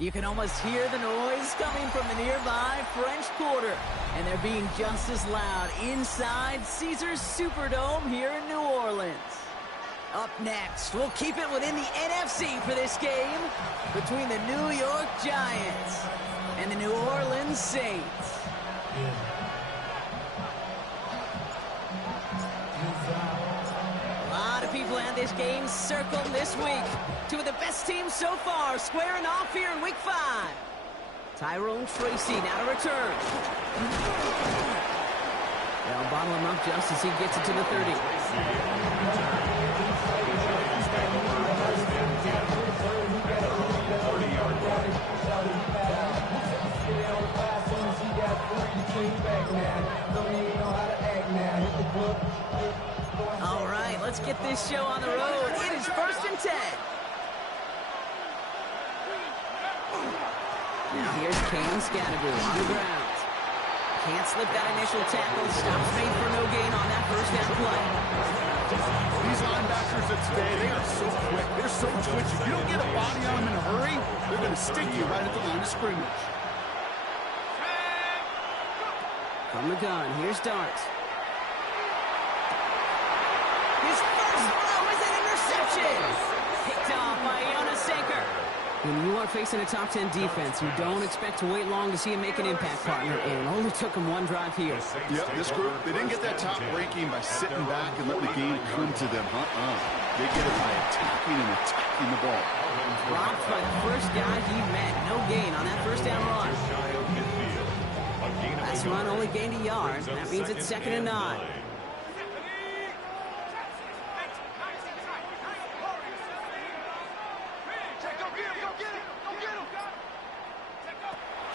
You can almost hear the noise coming from the nearby French Quarter. And they're being just as loud inside Caesars Superdome here in New Orleans. Up next, we'll keep it within the NFC for this game between the New York Giants and the New Orleans Saints. A lot of people had this game circled this week. Two of the best teams so far squaring off here in Week 5. Tyrone Tracy now to return. They'll bottle him up just as he gets it to the 30. All right, let's get this show on the road. It is 1st and 10. Now here's Cam Scattergood on the ground. Can't slip that initial tackle. Stops made for no gain on that first down play. These linebackers of today, they are so quick. They're so twitchy. If you don't get a body on them in a hurry, they're going to stick you right at the line of scrimmage. From the gun, here's Dart. His first throw is an interception. Picked off by Jonas Sanker. When you are facing a top 10 defense, you don't expect to wait long to see him make an impact, partner, and it only took him one drive here. Yep, this group, they didn't get that top ranking by sitting back and letting the game come to them. They get it by attacking the ball. Dropped by the first guy he met. No gain on that first down run. Last run only gained a yard. That means it's 2nd and 9.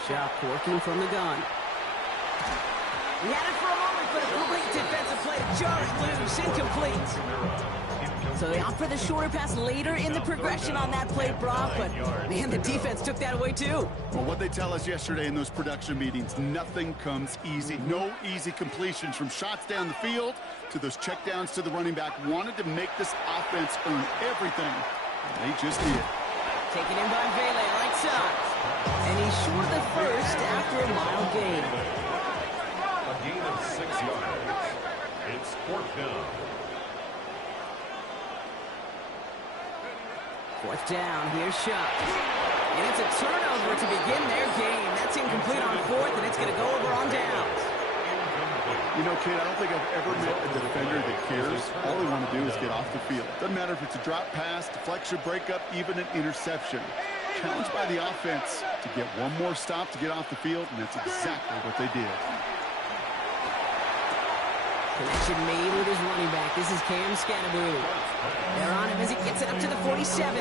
Shot working from the gun. He had it for a moment, but a great defensive play to jar it loose, incomplete. So they opt for the shorter pass later in the progression on that play, Brock, but man, the defense took that away too. Well, what they tell us yesterday in those production meetings, nothing comes easy. No easy completions from shots down the field to those checkdowns to the running back. Wanted to make this offense earn everything. And they just did. Taken in by Vele, right side. And he's short of the first after a mild gain. A gain of 6 yards. It's 4th down. 4th down, here's Shot. And it's a turnover to begin their game. That's incomplete on 4th, and it's going to go over on downs. You know, kid, I don't think I've ever met a defender that cares. All they want to do is get off the field. Doesn't matter if it's a drop pass, deflection, breakup, even an interception. Challenged by the offense to get one more stop to get off the field, and that's exactly what they did. Connection made with his running back. This is Cam Scattergood. They're on him as he gets it up to the 47.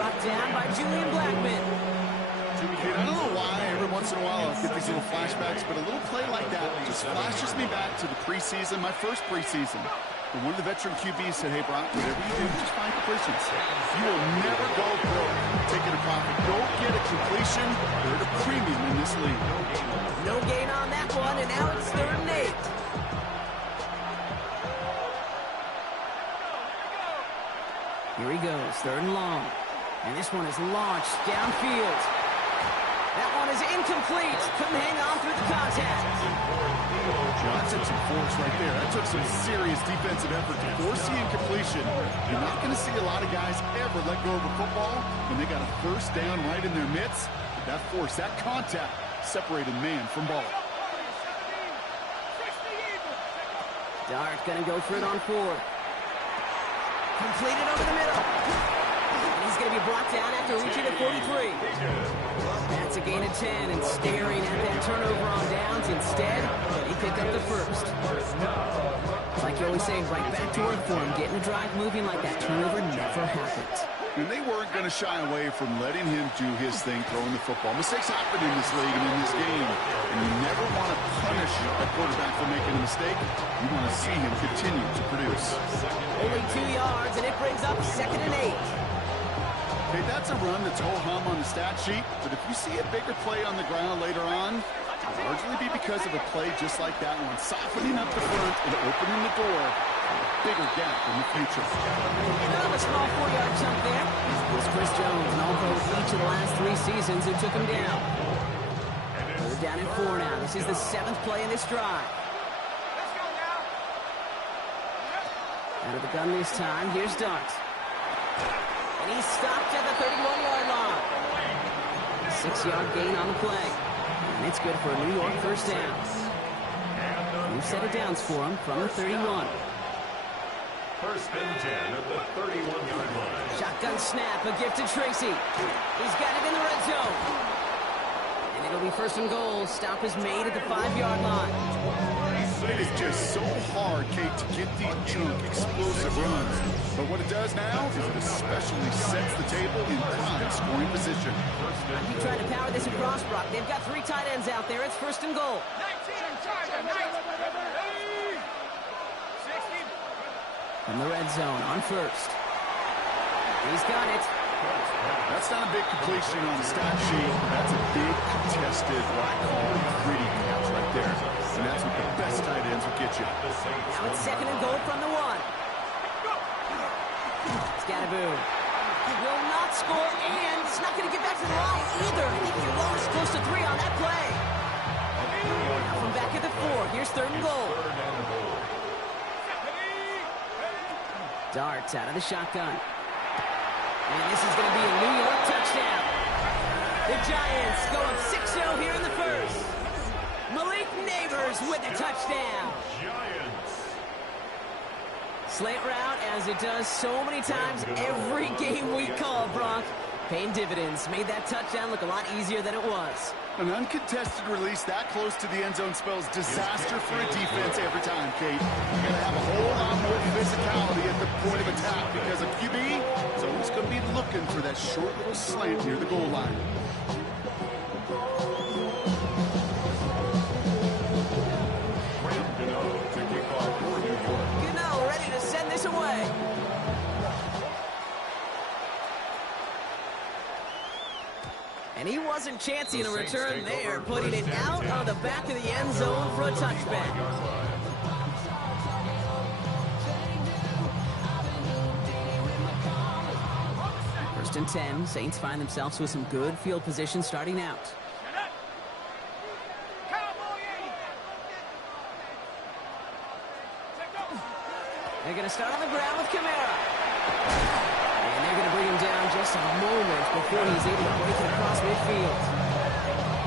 Brought down by Julian Blackman. Kid, I don't know why every once in a while I'll get these little flashbacks, but a little play like that just flashes me back to the preseason, my first preseason. And one of the veteran QBs said, hey, Brock, whatever you do, just find completions. You will never go broke taking a profit. Go get a completion. They're at a premium in this league. No gain on that one, and now it's 3rd and 8. Here he goes, 3rd and long. And this one is launched downfield. That one is incomplete. Couldn't hang on through the contact. That took some force right there. That took some serious defensive effort to force the incompletion. You're not going to see a lot of guys ever let go of a football when they got a 1st down right in their midst. That force, that contact, separated man from ball. Dart going to go for it on 4th. Completed over the middle. And he's going to be brought down after reaching the 43. That's a gain of 10 and staring at that turnover on downs. Instead, he picked up the 1st. Like you always say, right back to work for him. Getting the drive moving like that turnover never happened. And they weren't going to shy away from letting him do his thing, throwing the football. Mistakes happen in this league and in this game. And you never want to punish a quarterback for making a mistake. You want to see him continue to produce. Only 2 yards, and it brings up 2nd and 8. Okay, that's a run that's ho-hum on the stat sheet. But if you see a bigger play on the ground later on, it'll largely be because of a play just like that one. Softening up the front and opening the door bigger gap in the future. Kind of a small 4-yard chunk there. It was Chris Jones, and all each of the last 3 seasons who took him down. They're down at 4 now. This is the 7th play in this drive. Out of the gun this time. Here's Dart. And he's stopped at the 31-yard line. 6-yard gain on the play. And it's good for a New York first down. New set of downs for him from the 31. First and 10 at the 31-yard line. Shotgun snap, a gift to Tracy. He's got it in the red zone. And it'll be first and goal. Stop is made at the 5-yard line. It is just so hard, Kate, to get these chunk, explosive runs. But what it does now is it especially sets the table in prime scoring position. I keep trying to power this across, Brock. They've got 3 tight ends out there. It's first and goal. From the red zone on first. He's got it. That's not a big completion on the stat sheet. That's a big contested, what I call gritty catch right there. And that's what the best tight ends will get you. Now it's second and goal from the 1. Scattaboo. He will not score, and it's not going to get back to the line either. I think he lost close to 3 on that play. Now from back at the 4, here's third and goal. Darts out of the shotgun. And this is going to be a New York touchdown. The Giants go up 6-0 here in the first. Malik Neighbors with a touchdown. Slant route, as it does so many times every game we call, Brock. Paying dividends. Made that touchdown look a lot easier than it was. An uncontested release that close to the end zone spells disaster for a defense every time, Kate. You're going to have a whole lot more physicality at the point of attack because a QB is always going to be looking for that short little slant near the goal line. Gano ready to send this away. And he wasn't chancing a return there, putting it out on the back of the end zone for a touchback. First and 10, Saints find themselves with some good field position starting out. They're going to start on the ground with Kamara. And they're going to bring him down just a moment before he's able to break it across midfield.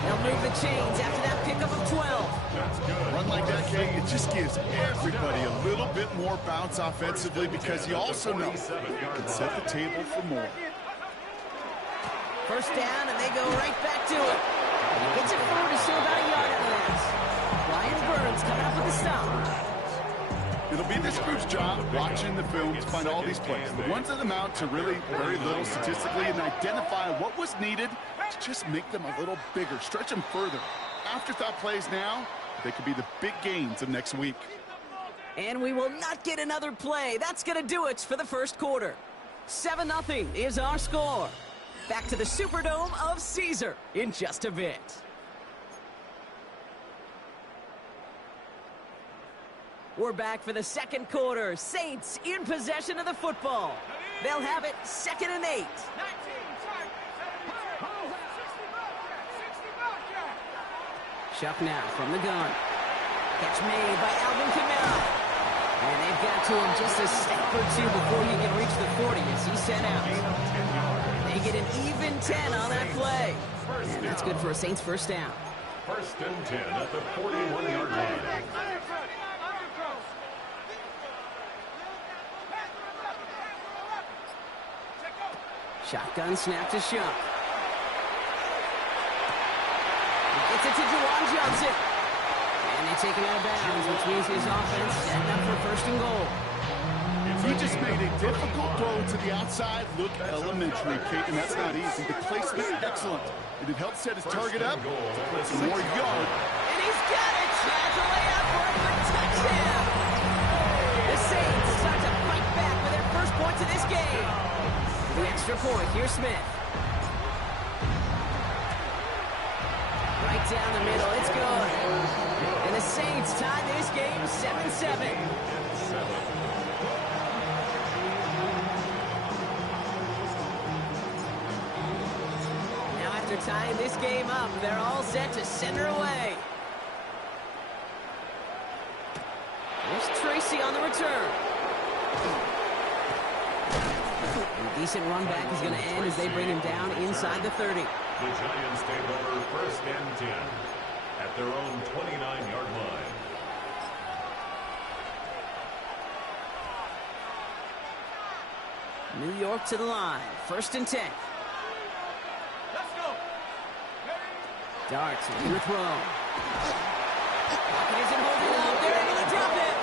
They'll move the chains after that pickup of 12. Run like that, Kate, it just gives everybody a little bit more bounce offensively because you also know you can set the table for more. First down, and they go right back to it. He gets it forward to still about a yard out of that. Ryan Burns coming up with the stop. It'll be this group's job watching the film to find all these plays. The ones that amount to really very little statistically and identify what was needed to just make them a little bigger, stretch them further. Afterthought plays now, they could be the big gains of next week. And we will not get another play. That's going to do it for the first quarter. 7-0 is our score. Back to the Superdome of Caesar in just a bit. We're back for the second quarter. Saints in possession of the football. They'll have it 2nd and 8. Shuck now from the gun. Catch made by Alvin Kamara. And they've got to him just a step or 2 before he can reach the 40 as he's sent out. They get an even 10 on that play. And that's good for a Saints first down. First and 10 at the 41-yard line. Shotgun snap to Shuck. He gets it to Juwan Johnson. And they take him out of bounds, which means his offense setting up for first and goal. He just made a difficult throw to the outside look elementary, Kate, and that's not easy. The placement, excellent. And it helped set his target up to put some more yard. And he's got it. Has a layup for a touchdown. The Saints start to fight back with their first points of this game. The extra point, here's Smith. Right down the middle, it's good. And the Saints tie this game 7-7. tying this game up. They're all set to send her away. There's Tracy on the return. A decent run back is going to end as they bring him down inside the 30. The Giants take over 1st and 10 at their own 29-yard line. New York to the line. 1st and 10. Let's go. Darts in the throw. Pocket isn't holding up. They're able to drop it.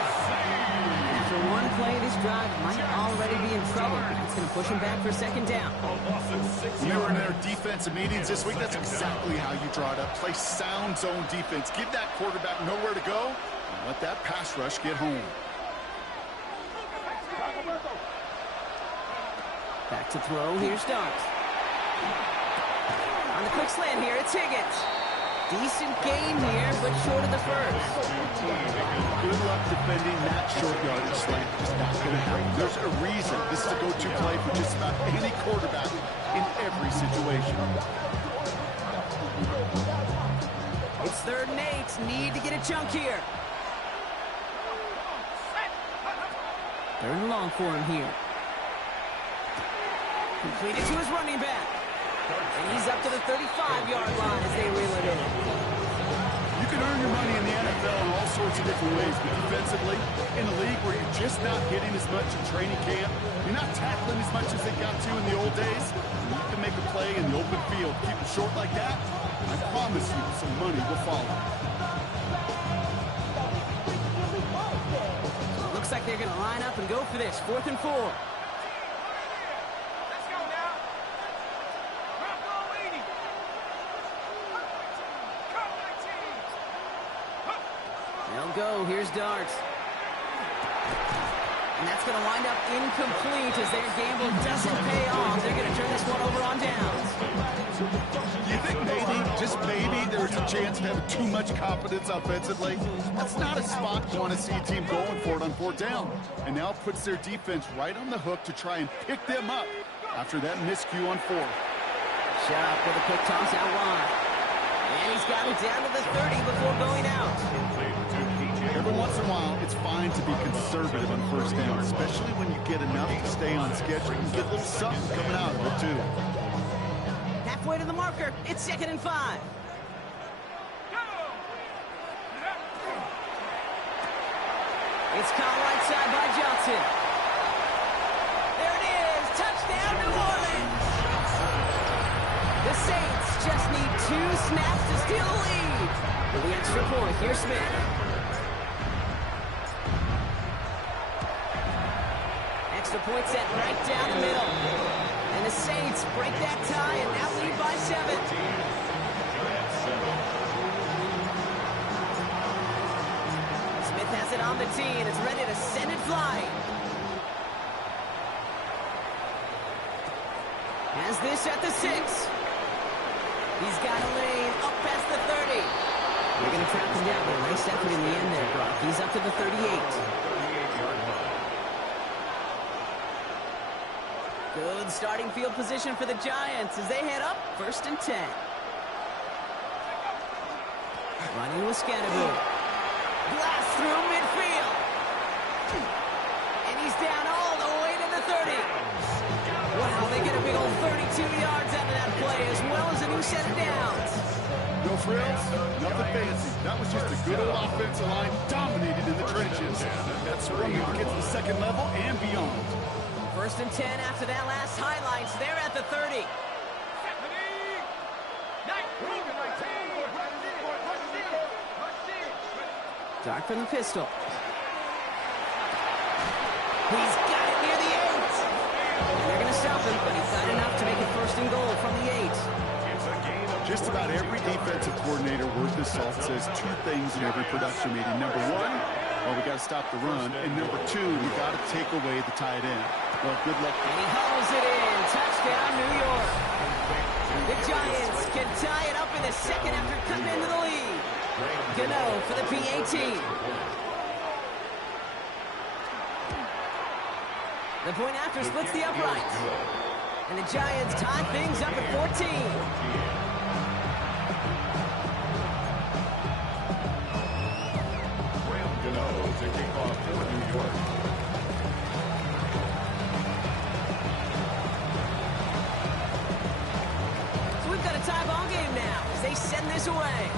And after one play, this drive might already be in trouble. That's going to push him back for 2nd down. When they were in their defensive meetings this week, that's exactly how you draw it up. Play sound zone defense. Give that quarterback nowhere to go, and let that pass rush get home. Back to throw. Here's Darts. On the quick slant here, it's Higgins. Decent gain here, but short of the first. Good luck defending that short yardage slant. It's not going to happen. There's a reason this is a go-to play for just about any quarterback in every situation. It's 3rd and 8. Need to get a chunk here. 3rd and long for him here. Completed to his running back. And he's up to the 35-yard line as they reel it in. You can earn your money in the NFL in all sorts of different ways, but defensively, in a league where you're just not hitting as much in training camp, you're not tackling as much as they got to in the old days, and you can make a play in the open field. Keep it short like that, I promise you some money will follow. So it looks like they're going to line up and go for this. 4th and 4. They'll go. Here's Darts. And that's going to wind up incomplete as their gamble doesn't pay off. They're going to turn this one over on downs. Do you think maybe, just maybe, there's a chance of having too much confidence offensively? That's not a spot you want to see a team going for it on 4th down. And now it puts their defense right on the hook to try and pick them up after that miscue on 4th. Shot with a quick toss out wide. And he's got it down to the 30 before going out. Every once in a while, it's fine to be conservative on 1st down, especially when you get enough to stay on schedule and get a little something coming out of it, too. Halfway to the marker. It's 2nd and 5. It's caught right side by Johnson. There it is. Touchdown, New Orleans. The Saints just need 2 snaps to steal the lead. With the extra point, here's Smith. Extra point set right down the middle. And the Saints break that tie and now lead by 7. Smith has it on the tee and is ready to send it flying. Has this at the 6. He's got a lane up past the 30. They're going to trap him down, but a nice effort in the end there, Brock. He's up to the 38. Good starting field position for the Giants as they head up 1st and 10. Running with Scannaboo. Blast through midfield. And he's down all the way to the 30. Wow, they get a big old 32 yards out of that play as well as a new set of downs. No frills, nothing fancy. That was just a good old offensive line dominated in the trenches. That's running to get to the 2nd level and beyond. 1st and 10 after that last highlights. They're at the 30. Dark from the pistol. He's got it near the 8. They're going to stop him, but he's got enough to make it 1st and goal from the 8. Just about every defensive coordinator worth his salt says 2 things in every production meeting. Number 1, well, we got to stop the run. And number 2, we got to take away the tight end. Well, good luck. And he hauls it in. Touchdown, New York. The Giants can tie it up in the 2nd after cutting into the lead. Gano for the PAT. The point after splits the uprights. And the Giants tie things up at 14. this away.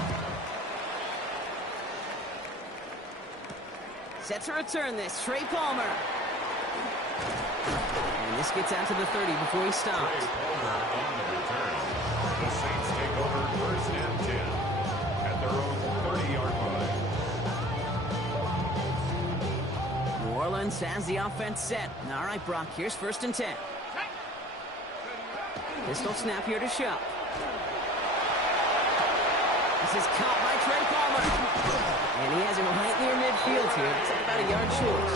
Set to return this, Trey Palmer. And this gets out to the 30 before he stops. Trey Palmer on the return. The Saints take over 1st and 10 at their own 30-yard line. New Orleans has the offense set. All right, Brock, here's 1st and 10. Pistol snap here to Shuck. This is caught by Trey Palmer. And he has it right near midfield here. It's about a yard short.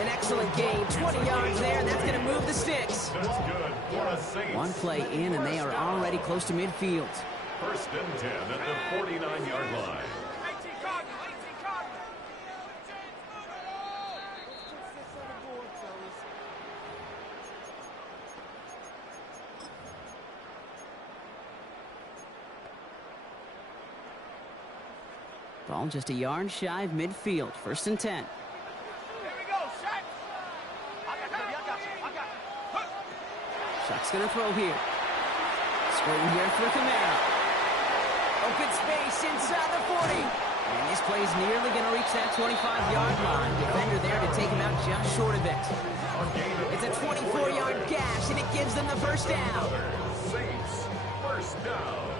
An excellent gain. 20 yards there, and that's going to move the sticks. That's good for the Saints. One play in, and they are already close to midfield. 1st and 10 at the 49-yard line. Ball just a yard shy of midfield. 1st and 10. Here we go, Shaq. I got you. Shuck's going to throw here. Screen here for Camara. Open space inside the 40. And this play is nearly going to reach that 25-yard line. Defender there to take him out just short of it. It's a 24-yard gash, and it gives them the 1st down. Saints, 1st down.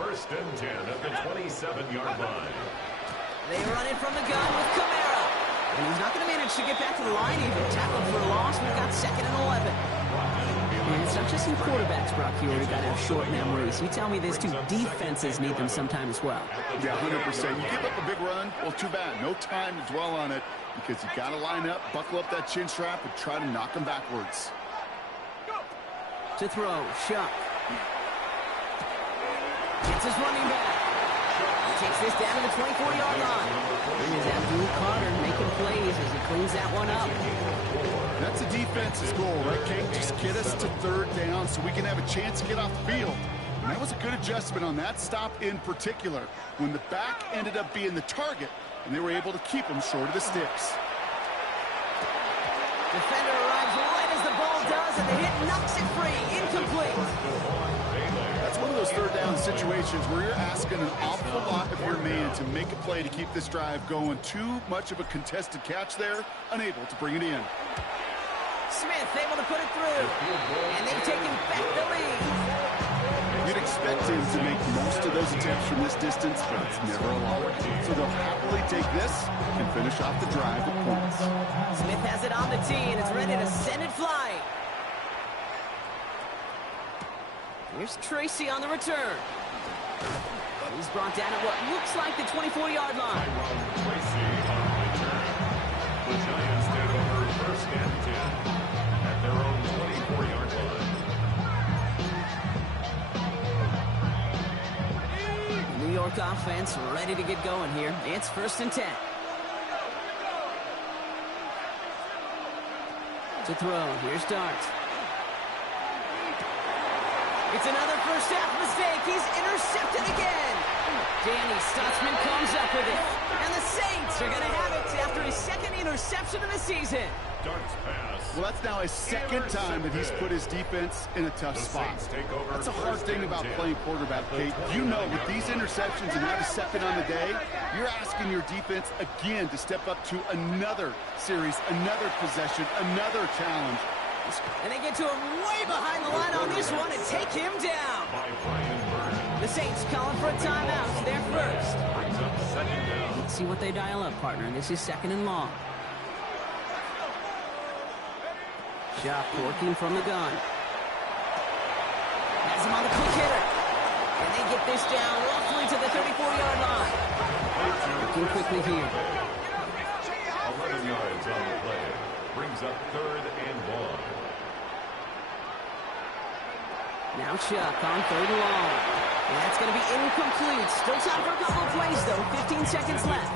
1st and 10 at the 27-yard line. They run it from the gun with Camara. And he's not going to manage to get back to the line even. Tackled for a loss. We've got 2nd and 11. And it's not just some quarterbacks, Brock, here who got to have short memories. You tell me this too. Defenses need them sometime as well. Yeah, 100%. You give up a big run, well, too bad. No time to dwell on it because you got to line up, buckle up that chin strap, and try to knock them backwards. To throw, Shuck. Gets his running back. He takes this down to the 24-yard line. Here is Abdul Carter making plays as he cleans that one up. That's a defense's goal, right, Kate? Just get us to 3rd down so we can have a chance to get off the field. And that was a good adjustment on that stop in particular when the back ended up being the target and they were able to keep him short of the sticks. Defender arrives right as the ball does, and the hit knocks it free. Incomplete. That's one of those 3rd down situations where you're asking an awful lot of your man to make a play to keep this drive going. Too much of a contested catch there, unable to bring it in. Smith able to put it through, and they've taken back the lead. You'd expect him to make most of those attempts from this distance, but it's never a lot. So they'll happily take this and finish off the drive with points. Smith has it on the tee, and it's ready to send it flying. Here's Tracy on the return. He's brought down at what looks like the 24-yard line. Tracy on the return. The Giants take over 1st and 10 at their own 24-yard line. New York offense ready to get going here. It's 1st and 10. To throw, here's Dart. It's another 1st half mistake. He's intercepted again. Danny Stutzman comes up with it. And the Saints are going to have it after his 2nd interception of the season. Darts pass. Well, that's now his 2nd time that he's put his defense in a tough spot. That's a hard thing about playing quarterback, Kate. You know, with these interceptions and now the 2nd on the day, you're asking your defense again to step up to another series, another possession, another challenge. And they get to him way behind the line on this one and take him down. The Saints calling for a timeout. They're first. Let's see what they dial up, partner. This is 2nd and long. Shot working from the gun. Has him on the quick hitter. And they get this down roughly to the 34-yard line. Working quickly here. 11 yards on the play. Brings up 3rd and 1. Now Chuck on 3rd and long. And that's going to be incomplete. Still time for a couple of plays, though. 15 seconds left.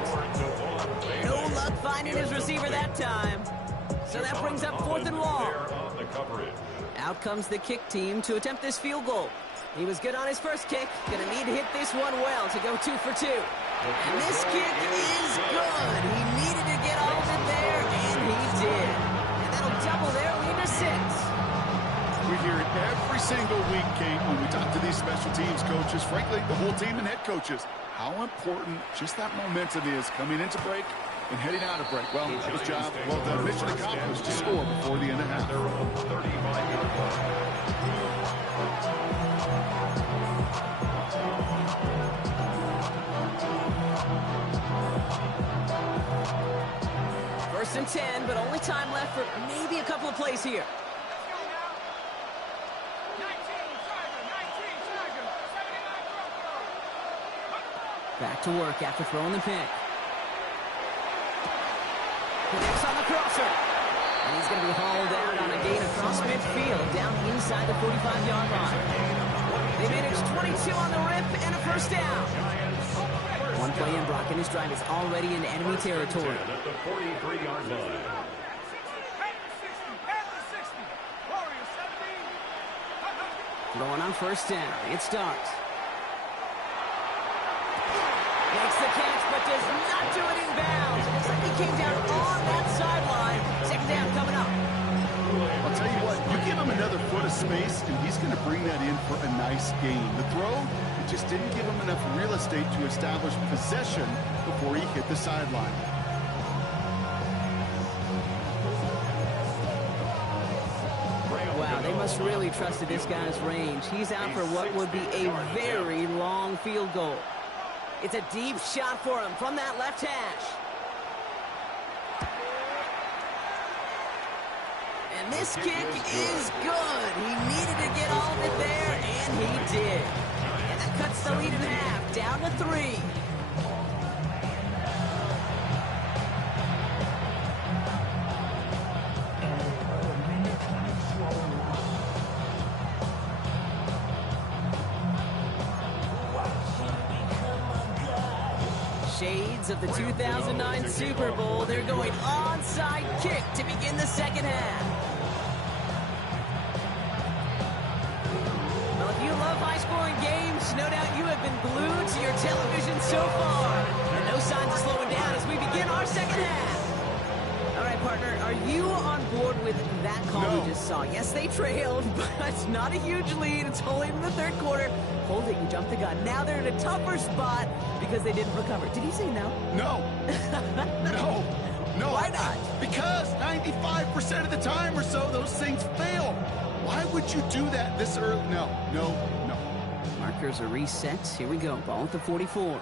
No luck finding his receiver that time. So that brings up 4th and long. Out comes the kick team to attempt this field goal. He was good on his first kick. Going to need to hit this one well to go 2 for 2. And this kick is good. He needed to get all of it there, and he did. And that'll double their lead to 6. We hear it every every single week, Kate, when we talk to these special teams coaches, frankly, the whole team and head coaches, how important just that momentum is coming into break and heading out of break. Well, that was job well done. Mission accomplished to score before the end of half. Their own 35-yard line. First and 10, but only time left for maybe a couple of plays here. Back to work after throwing the pick. Connects on the crosser. And he's going to be hauled out on a gain across midfield down inside the 45-yard line. They managed 22 on the rip and a first down. One play in, Brock, and his drive is already in enemy territory. At the 43-yard line. Going on first down. It starts. Makes the catch, but does not do it in bounds. It looks like he came down on that sideline. Second down coming up. I'll tell you what, you give him another foot of space, and he's going to bring that in for a nice gain. The throw, it just didn't give him enough real estate to establish possession before he hit the sideline. Wow, they must really trusted this guy's range. He's out for what would be a very long field goal. It's a deep shot for him from that left hash. And this kick is good. He needed to get all of it there, and he did. And that cuts the lead in half, down to 3. Shades of the 2009 Super Bowl. They're going onside kick to begin the second half. Well, if you love high-scoring games, no doubt you have been glued to your television so far. And no signs of slowing down as we begin our second half. All right, partner, are you on board with that call we just saw? Yes, they trailed, but it's not a huge lead. It's only in the third quarter. Hold it, you jumped the gun. Now they're in a tougher spot because they didn't recover. Did he say no? No. No. Why not? Because 95% of the time or so, those things fail. Why would you do that this early? No. Markers are reset. Here we go. Ball at the 44.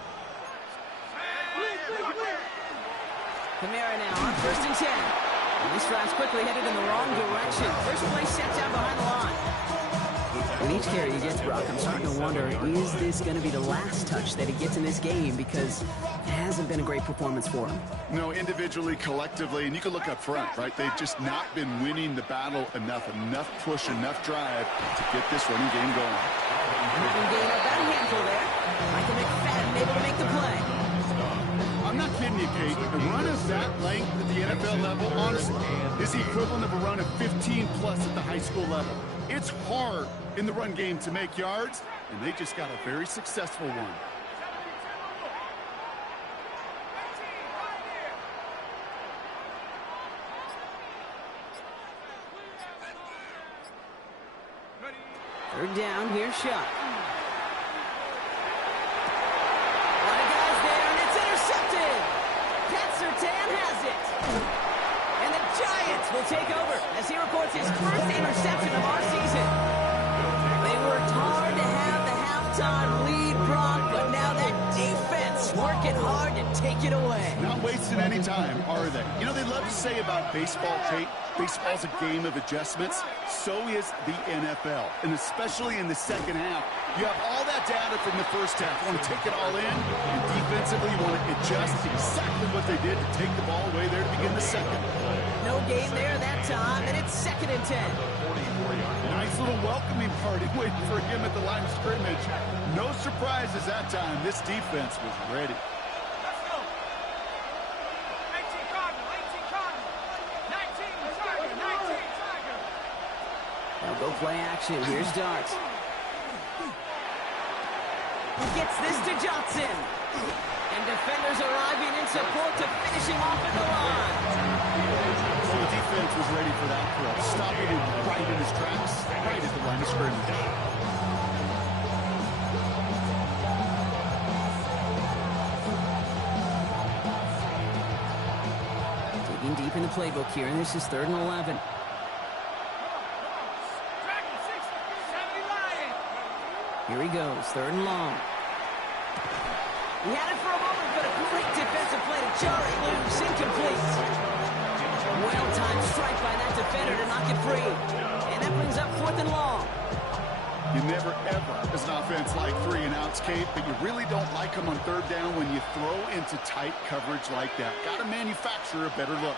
Kamara now on first and 10. And this drive's quickly headed in the wrong direction. First play set down behind the line. With each carry he gets, Brock, I'm starting to wonder, is this going to be the last touch that he gets in this game? Because it hasn't been a great performance for him. No, individually, collectively, and you can look up front, right? They've just not been winning the battle enough push, enough drive to get this running game going. Running game about a handful there. Michael McFadden able to make the play. I'm not kidding you, Kate. A run of that length at the NFL level, honestly, is the equivalent of a run of 15-plus at the high school level. It's hard in the run game to make yards, and they just got a very successful one. Third down, here's shot. A lot of guys there, and it's intercepted. Pat Surtain has it. And the Giants will take over as he records his first interception of our season. They worked hard to have the halftime lead, Brock, but now that defense working hard to take it away. Not wasting any time, are they? You know, they love to say about baseball, Kate, baseball's a game of adjustments. So is the NFL, and especially in the second half. You have all that data from the first half. You want to take it all in, and defensively you want to adjust exactly what they did to take the ball away there to begin the second. No gain there that time, and it's second and 10. Nice little welcoming party waiting for him at the line of scrimmage. No surprises that time. This defense was ready. Let's go. 18 Cardinal, 18 Cardinal. 19 Tiger, 19 Tiger. They'll go play action. Here's Dart. He gets this to Johnson. And defenders arriving in support to finish him off at the line. Well, the defense was ready for that throw, stopping him right in his tracks, right at the line of scrimmage. Digging deep in the playbook here, and this is 3rd and 11. Here he goes, 3rd and long. He had it for a moment, but a great defensive play to jar it loose, incomplete. Well-timed strike by that defender to knock it free. And that brings up 4th and long. You never, ever, as an offense, like 3 and outs, Kate, but you really don't like them on 3rd down when you throw into tight coverage like that. Got to manufacture a better look.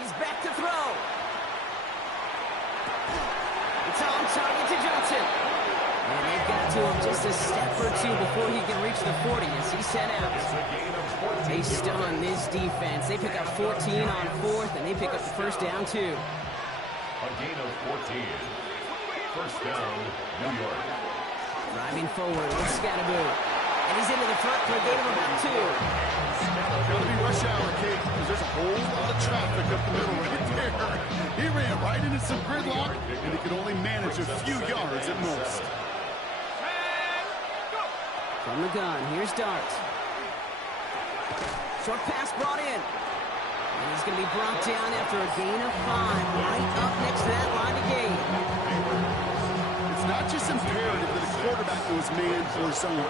He's back to throw. It's on target to Johnson. And they've got to him just a step or two before he can reach the 40 as he's sent out. They stun this defense. They pick up 14 on 4th, and they pick up the first down, too. A gain of 14. First down, New York. Driving forward with Scattaboo. And he's into the front for a gain of about 2. Gotta be rush hour, Kate, because there's a whole lot of traffic up the middle right there. He ran right into some gridlock, and he could only manage a few yards at most. From the gun, here's Dart. Short pass brought in. And he's going to be brought down after a gain of 5, right up next to that line of gain. It's not just imperative that a quarterback knows man or zone.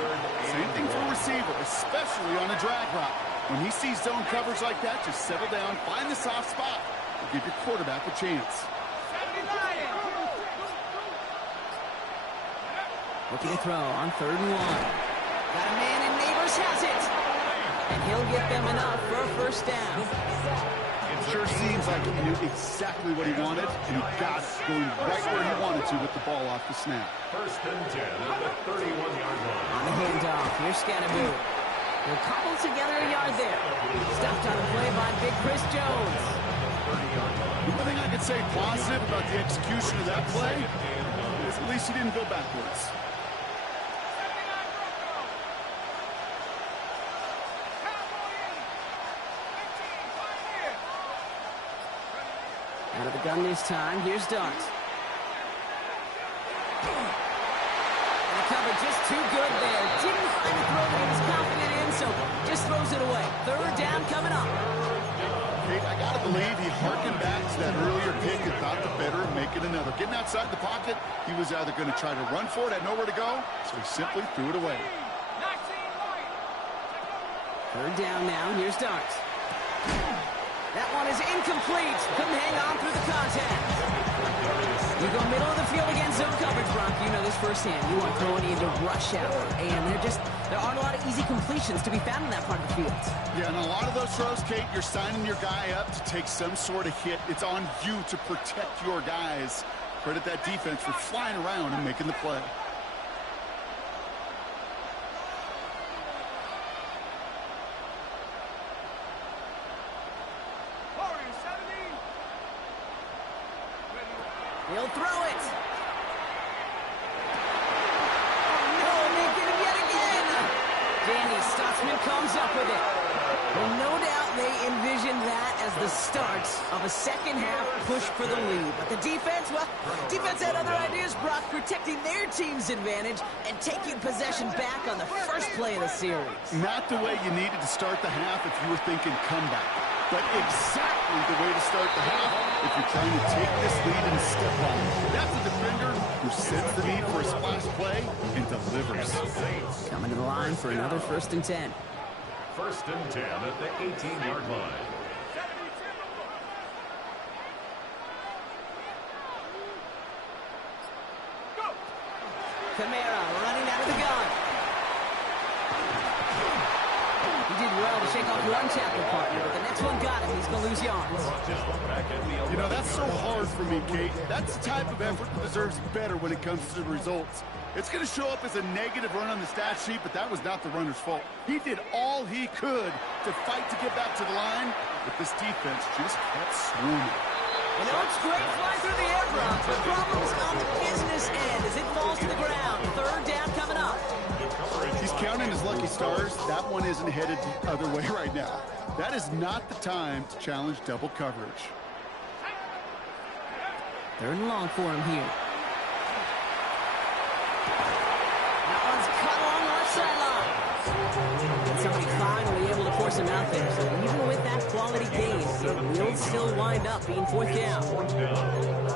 Same thing for a receiver, especially on a drag route. When he sees zone coverage like that, just settle down, find the soft spot, and give your quarterback a chance. Looking to throw on 3rd and 1. Got a man, and Neighbors has it. And he'll get them enough for a first down. It sure seems like he knew exactly what he wanted, and he got it, going right where he wanted to with the ball off the snap. First and 10 at the 31-yard line. On the handoff, here's Scattaboo. He'll cobble together a yard there. Stopped on a play by Big Chris Jones. The one thing I could say positive about the execution of that play is at least he didn't go backwards. Out of the gun this time, here's Dart. And the cover just too good there. Didn't find a throw that he was confident in, so just throws it away. 3rd down coming up. Kate, I gotta believe he harkened back to that earlier pick and thought the better of making another. Getting outside the pocket, he was either going to try to run for it, had nowhere to go, so he simply threw it away. 3rd down now, here's Dart. That one is incomplete. Couldn't hang on through the contact. You go middle of the field against zone coverage, Brock. You know this firsthand. You want throwing into rush hour. And there aren't a lot of easy completions to be found in that part of the field. Yeah, and a lot of those throws, Kate, you're signing your guy up to take some sort of hit. It's on you to protect your guys. Credit that defense for flying around and making the play. He'll throw it. No, they get him yet again. Danny Stutzman comes up with it. Well, no doubt they envisioned that as the start of a second-half push for the lead. But the defense, well, defense had other ideas, Brock, protecting their team's advantage and taking possession back on the first play of the series. Not the way you needed to start the half if you were thinking comeback, but exactly the way to start the half if you're trying to take this lead and step on it. That's a defender who sends the need for a splash play and delivers. Coming to the line for another 1st and 10. First and 10 at the 18-yard line. Kamara running out of the gun. He did well to shake off one tackle partner, but the next one got him. He's going to lose yards. You know, that's so hard for me, Kate. That's the type of effort that deserves better when it comes to the results. It's going to show up as a negative run on the stat sheet, but that was not the runner's fault. He did all he could to fight to get back to the line, but this defense just kept swarming. You know, it's great flying through the air, Brock, but problems on the business end as it falls to the ground. Third down coming up. He's counting his lucky stars. That one isn't headed the other way right now. That is not the time to challenge double coverage. Third and long for him here. That one's cut along the left sideline. And somebody finally able to force him out there. So even with that quality gain, it will still wind up being fourth down.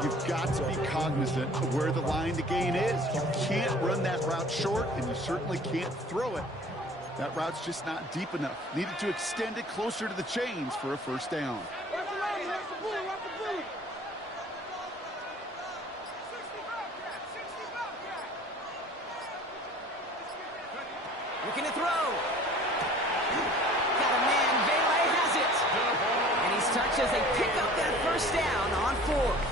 You've got to be cognizant of where the line to gain is. You can't run that route short, and you certainly can't throw it. That route's just not deep enough. Needed to extend it closer to the chains for a first down. Looking to throw. Got a man. Vele has it. And he's touched as they pick up that first down on fourth.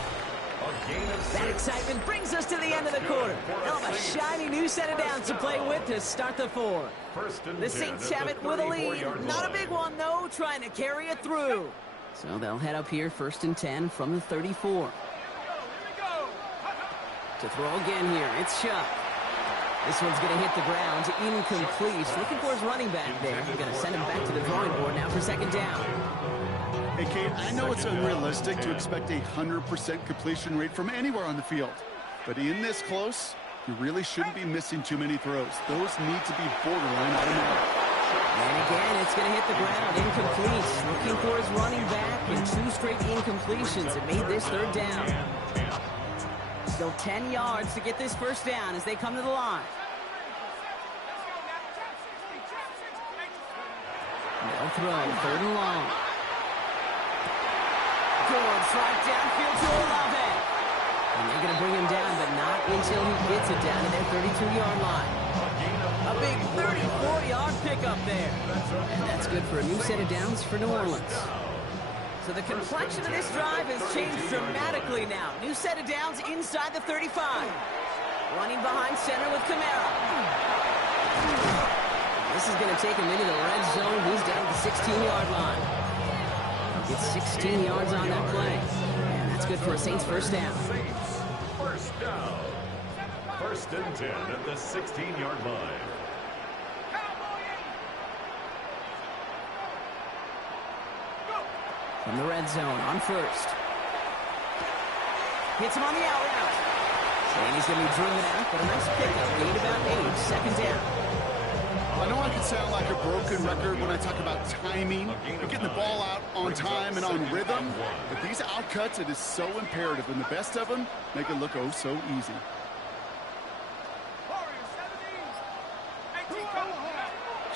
That excitement brings us to the end of the quarter. They'll have a shiny new set of downs to play with to start the fourth. The Saints have it with a lead. Not a big one, though, trying to carry it through. So they'll head up here, 1st and 10 from the 34. To throw again here, it's Chuck. This one's going to hit the ground, incomplete. Looking for his running back there. Going to send him back to the drawing board now for second down. Hey, Kate, I know it's unrealistic to expect a 100% completion rate from anywhere on the field. But in this close, you really shouldn't be missing too many throws. Those need to be borderline automatic. And again, it's going to hit the ground, incomplete. Looking for his running back, and 2 straight incompletions that made this third down. Still 10 yards to get this first down as they come to the line. They'll throw, 3rd and long. Good, slide downfield to Olave. And they're going to bring him down, but not until he gets it down to their 32-yard line. A big 34-yard pickup there. And that's good for a new set of downs for New Orleans. So the complexion of this drive has changed dramatically now. New set of downs inside the 35. Running behind center with Kamara. This is going to take him into the red zone. He's down to the 16-yard line. Gets 16 yards on that play. And that's good for a Saints first down. First down. 1st and 10 at the 16-yard line. From the red zone on first. Hits him on the out route. And he's going to be driven out, but a nice pickup. Gain about 8, second down. I know I can sound like a broken record when I talk about timing and getting the ball out on time and on rhythm, but these outcuts, it is so imperative, and the best of them make it look oh so easy.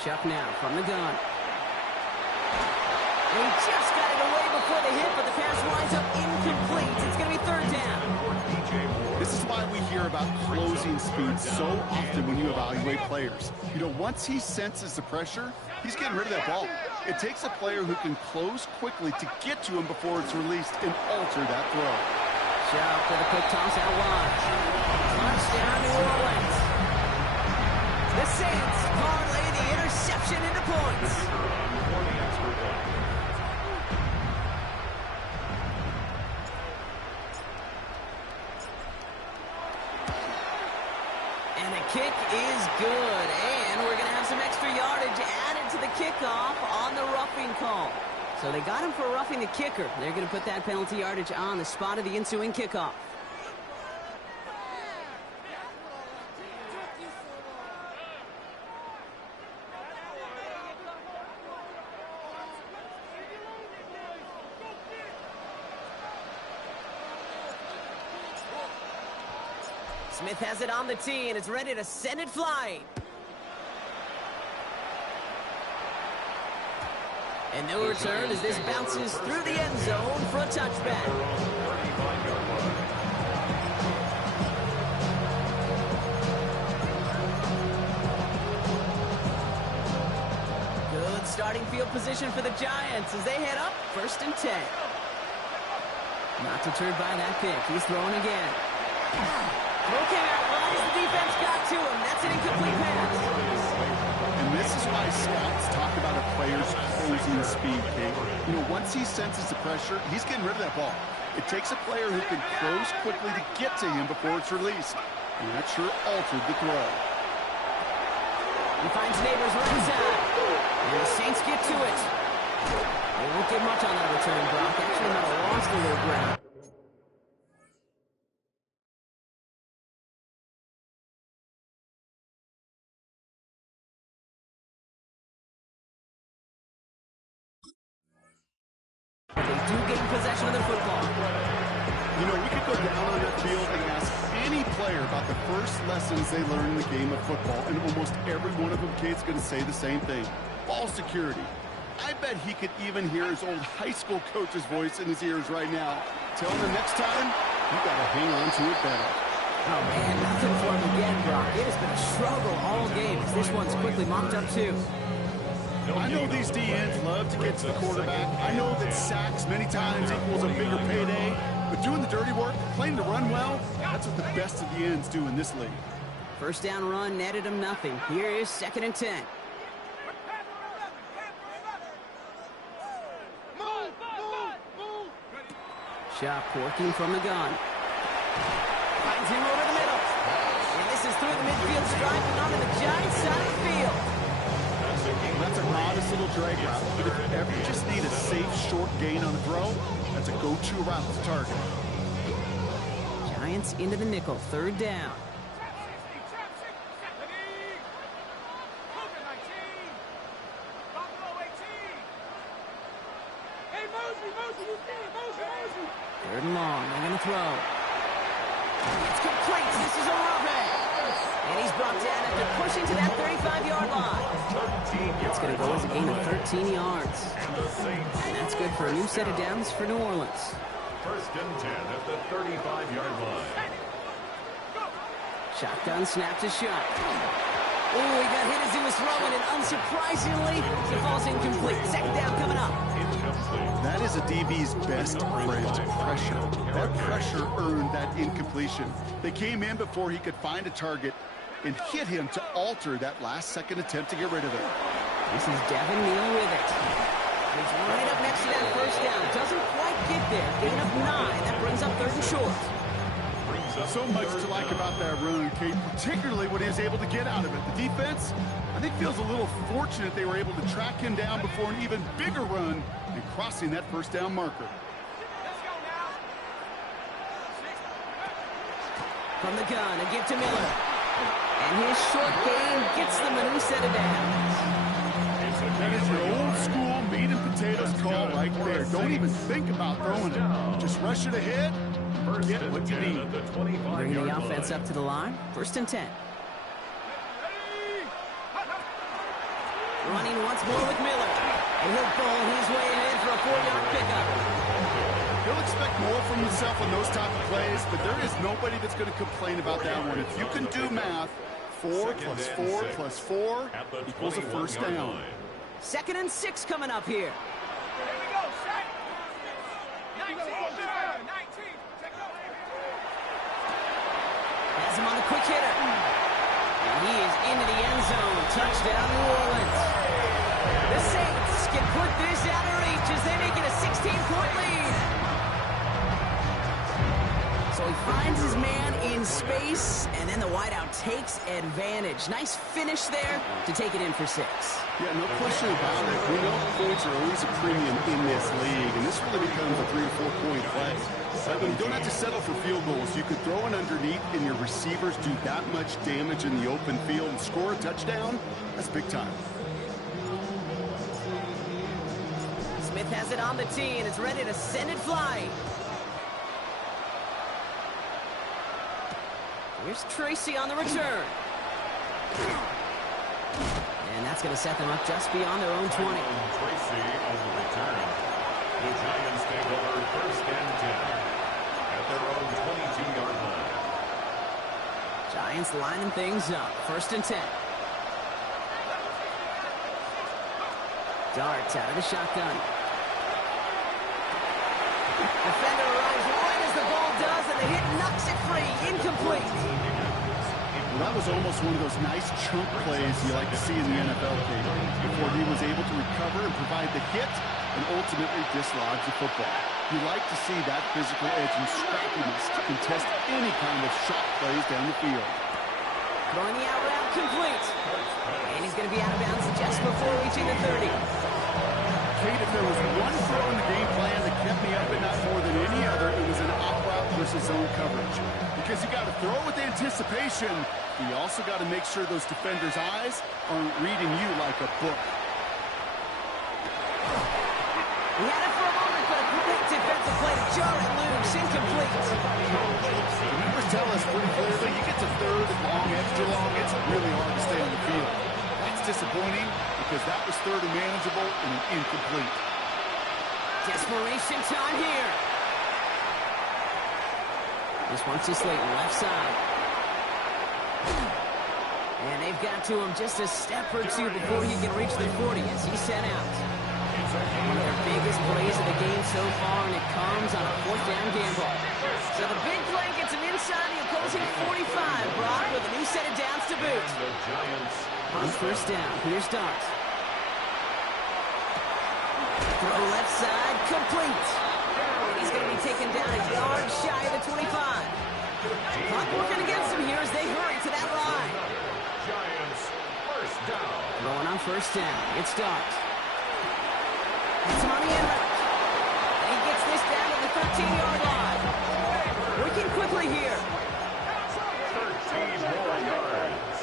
Chuck now from the gun. He just got it away before the hit, but the pass winds up incomplete. It's going to be 3rd down. This is why we hear about closing speed so often when you evaluate players. You know, once he senses the pressure, he's getting rid of that ball. It takes a player who can close quickly to get to him before it's released and alter that throw. Chuck with a quick toss out wide. Touchdown, New Orleans. The Saints parlay the interception into points. And the kick is good. And we're going to have some extra yardage added to the kickoff on the roughing call. So they got him for roughing the kicker. They're going to put that penalty yardage on the spot of the ensuing kickoff. Smith has it on the tee and is ready to send it flying. And no return as this bounces through the end zone for a touchback. Good starting field position for the Giants as they head up 1st and 10. Not deterred by that pick. He's throwing again. Okay, right as the defense got to him. That's an incomplete pass. And this is why scouts talk about a player's closing speed, Kate. You know, once he senses the pressure, he's getting rid of that ball. It takes a player who can close quickly to get to him before it's released. And that sure altered the throw. He finds Neighbors right side. And the Saints get to it. They won't get much on that return, Brock. Actually might have lost a little ground. They do gain possession of the football. You know, we could go down on that field and ask any player about the first lessons they learned in the game of football, and almost every one of them kids going to say the same thing. Ball security. I bet he could even hear his old high school coach's voice in his ears right now, telling him next time, you got to hang on to it better. Oh, man, nothing for him again, Brock. It has been a struggle all game as this one's quickly mopped up, too. I know these DNs love to get to the quarterback. I know that sacks many times equals a bigger payday. But doing the dirty work, playing to run well, that's what the best of the ends do in this league. First down run netted him nothing. Here is 2nd and 10. Shot working from the gun. Finds him over the middle. And this is through the midfield stripe and onto the Giants side of the field. That's a modest little drag route. But if you ever just need a safe, short gain on the throw, that's a go-to route to target. Giants into the nickel. 3rd down. Third and long. They're going to throw. It's complete. This is a roughing. And he's brought down after pushing to that 35-yard line. It's going to go as a gain of 13 yards. And that's good for a new set of downs for New Orleans. 1st and 10 at the 35-yard line. Shotgun snaps a shot. Oh, he got hit as he was throwing, and unsurprisingly, it falls incomplete. 2nd down coming up. That is a DB's best friend, pressure. That pressure earned that incompletion. They came in before he could find a target and hit him to alter that last-second attempt to get rid of it. This is Devin Neal with it. He's right up next to that first down. Doesn't quite get there. Gain of 9. That brings up 3rd and short. So much to like about that run, Kate, particularly what he was able to get out of it. The defense, I think, feels a little fortunate they were able to track him down before an even bigger run and crossing that first down marker. From the gun, a give to Miller. And his short gain gets them a new set of downs. That is your old school meat and potatoes call right there. Don't even think about throwing it. Just rush it ahead. Get what you need. Bringing the offense up to the line. 1st and 10. Running once more with Miller. And he'll bowl his way ahead for a 4-yard pickup. He'll expect more from himself on those type of plays, but there is nobody that's going to complain about that one. If you can do math, 4 plus 4 plus 4 equals a first down. 2nd and 6 coming up here. Here we go, set. 19. Has him on the quick hitter. And he is into the end zone. Touchdown, New Orleans. The Saints can put this out of reach as they make it a 16-point lead. So he finds his man in space, and then the wideout takes advantage. Nice finish there to take it in for 6. Yeah, no question about it. We know points are always a premium in this league, and this really becomes a 3 or 4 point play. But you don't have to settle for field goals. You could throw it underneath, and your receivers do that much damage in the open field and score a touchdown. That's big time. Smith has it on the tee, and it's ready to send it flying. Here's Tracy on the return. And that's going to set them up just beyond their own 20. Tracy on the return. The Giants take over 1st and 10 at their own 22-yard line. Giants lining things up. 1st and 10. Dart out of the shotgun. Defender arrives right as the ball does, and the hit knocks it free. Incomplete. Well, that was almost one of those nice chunk plays you like to see in the NFL game, before he was able to recover and provide the hit and ultimately dislodge the football. You like to see that physical edge and scrappiness to contest any kind of shot plays down the field. Throwing the out route complete. And he's going to be out of bounds just before reaching the 30. Kate, if there was one throw in the game plan that kept me up at night more than any other, it was an out route versus zone coverage. Because you got to throw with anticipation, but you also got to make sure those defenders' eyes aren't reading you like a book. He had it for a moment, but a great defensive play to jar it loose, incomplete. The numbers tell us pretty clearly, you get to third and long, extra long, it's really hard to stay on the field. That's disappointing because that was third and manageable and an incomplete. Desperation time here. This one's to Slayton, left side. And they've got to him just a step or two before he can reach the 40 as he's sent out. One of their biggest plays of the game so far, and it comes on a fourth down gamble. So the big play gets him inside the opposing 45, Brock, with a new set of downs to boot. On first down, here's Dart. Throw left side, complete. And he's going to be taken down a yard shy of the 25. Clock working against him here as they hurry to that line. Giants, first down. Going on first down, it's Dart. It's on the end route. And he gets this down to the 13-yard line. Working quickly here. 13 more yards.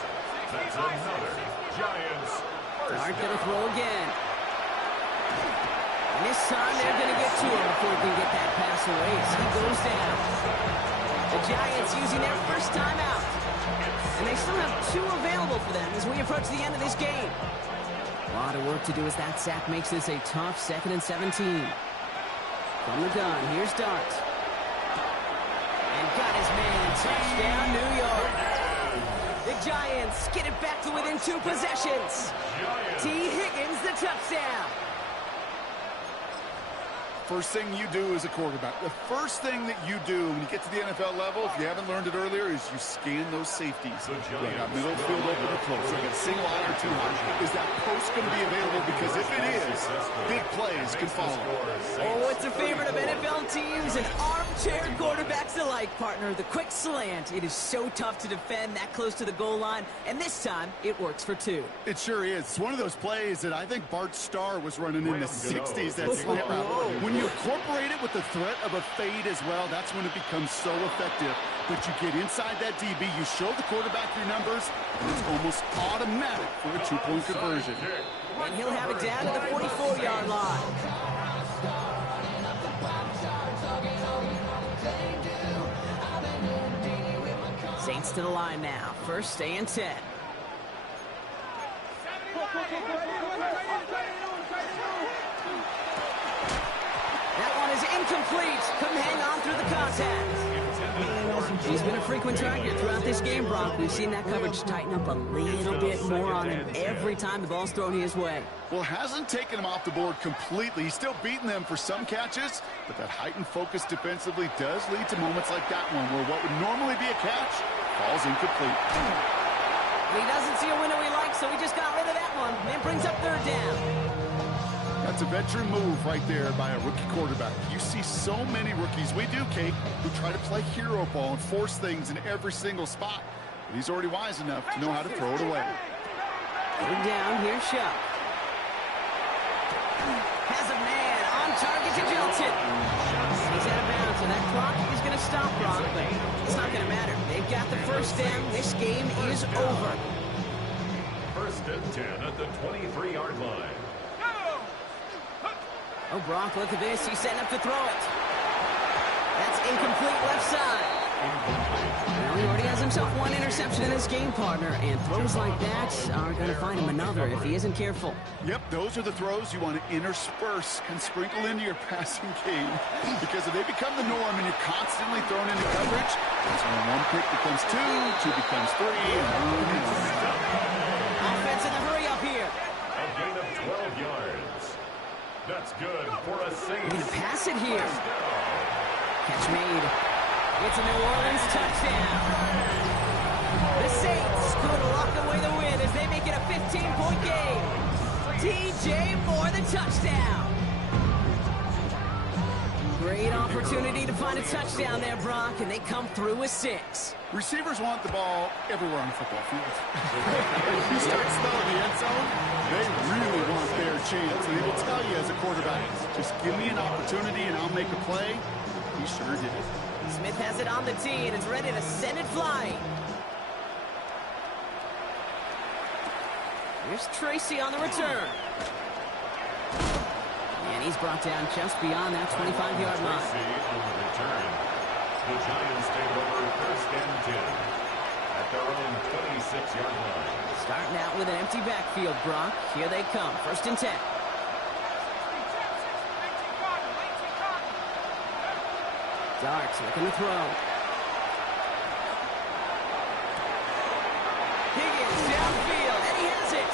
That's another Giants first Dart down. gonna throw again. And this time they're gonna get to him before he can get that pass away as he goes down. The Giants using their first timeout. And they still have 2 available for them as we approach the end of this game. A lot of work to do as that sack makes this a tough 2nd and 17. From the gun, here's Dart. And got his man. Touchdown, New York. The Giants get it back to within 2 possessions. T. Higgins, the touchdown. First thing you do as a quarterback, the first thing that you do when you get to the NFL level, if you haven't learned it earlier, is you scan those safeties. You got middle field open or close. You got single eye or 2 high. Is that post going to be available? Because if it is, big plays can follow. Oh, it's a favorite of NFL teams and armchair quarterbacks alike, partner. The quick slant. It is so tough to defend that close to the goal line, and this time it works for 2. It sure is. It's one of those plays that I think Bart Starr was running in the 60s. That slant route. When you incorporate it with the threat of a fade as well, that's when it becomes so effective. But you get inside that DB, you show the quarterback your numbers, and it's almost automatic for a 2-point conversion. And he'll have it down to the 44-yard line. Saints to the line now. First and 10. That one is incomplete. Couldn't hang on through the contact. He's been a frequent target throughout this game, Brock. We've seen that coverage tighten up a little bit more on him every time the ball's thrown his way. Well, it hasn't taken him off the board completely. He's still beating them for some catches, but that heightened focus defensively does lead to moments like that one where what would normally be a catch falls incomplete. He doesn't see a window he likes, so he just got rid of that one. And brings up third down. That's a veteran move right there by a rookie quarterback. You see so many rookies, we do, Kate, who try to play hero ball and force things in every single spot. But he's already wise enough to know how to throw it away. Third down, here's Shuck. Has a man on target to Jelton. He's out of bounds, and that clock is going to stop Brock, but it's not going to matter. They've got the first down. This game is over. First and 10 at the 23-yard line. Oh, Brock, look at this. He's setting up to throw it. That's incomplete left side. Well, he already has himself 1 interception in this game, partner, and throws like that are going to find him another if he isn't careful. Yep, those are the throws you want to intersperse and sprinkle into your passing game, because if they become the norm and you're constantly thrown into coverage, that's when 1 pick becomes 2, 2 becomes 3, and on and on. Offense in the hurry up here. A gain of 12 yards. That's good for a Saints. He's going to pass it here. Catch made. It's a New Orleans touchdown. The Saints could lock away the win as they make it a 15-point game. DJ Moore, the touchdown. Great opportunity to find a touchdown there, Brock, and they come through with 6. Receivers want the ball everywhere on the football field. If you start smelling the end zone, they really want their chance. And they will tell you as a quarterback, just give me an opportunity and I'll make a play. He sure did. Smith has it on the tee and is ready to send it flying. Here's Tracy on the return. And he's brought down just beyond that 25-yard line. Tracy on the return. The Giants take over 1st and 10 at their own 26-yard line. Starting out with an empty backfield, Brock. Here they come. 1st and 10. Darks looking to throw. Higgins downfield, and he has it.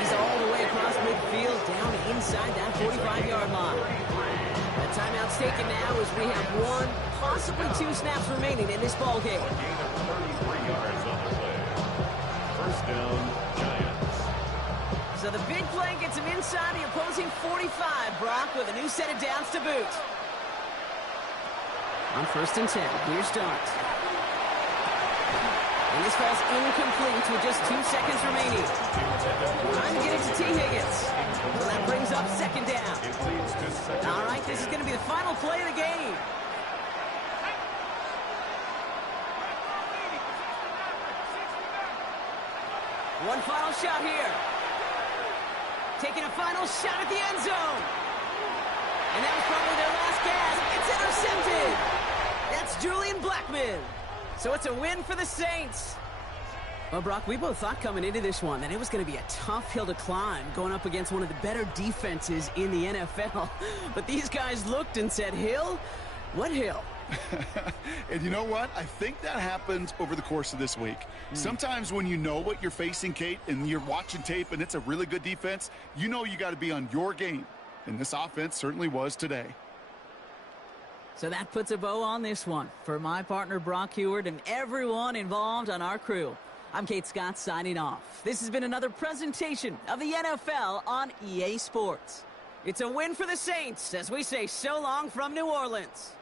He's all the way across midfield, down inside that 45-yard line. The timeout's taken now as we have 1, possibly 2 snaps remaining in this ball game. A gain of 33 yards on the play. 1st down, Giants. So the big play gets him inside the opposing 45, Brock, with a new set of downs to boot. On 1st and 10, here's Darks. And this falls incomplete with just 2 seconds remaining. Trying to get it to T. Higgins. So that brings up 2nd down. All right, this is going to be the final play of the game. One final shot here. Taking a final shot at the end zone. And that was probably their last gasp. It's intercepted. That's Julian Blackman. So it's a win for the Saints. Well, Brock, we both thought coming into this one that it was going to be a tough hill to climb going up against one of the better defenses in the NFL. But these guys looked and said, Hill? What hill? And you know what? I think that happens over the course of this week. Sometimes when you know what you're facing, Kate, and you're watching tape and it's a really good defense, you know you got to be on your game. And this offense certainly was today. So that puts a bow on this one. For my partner, Brock Heward, and everyone involved on our crew, I'm Kate Scott signing off. This has been another presentation of the NFL on EA Sports. It's a win for the Saints as we say so long from New Orleans.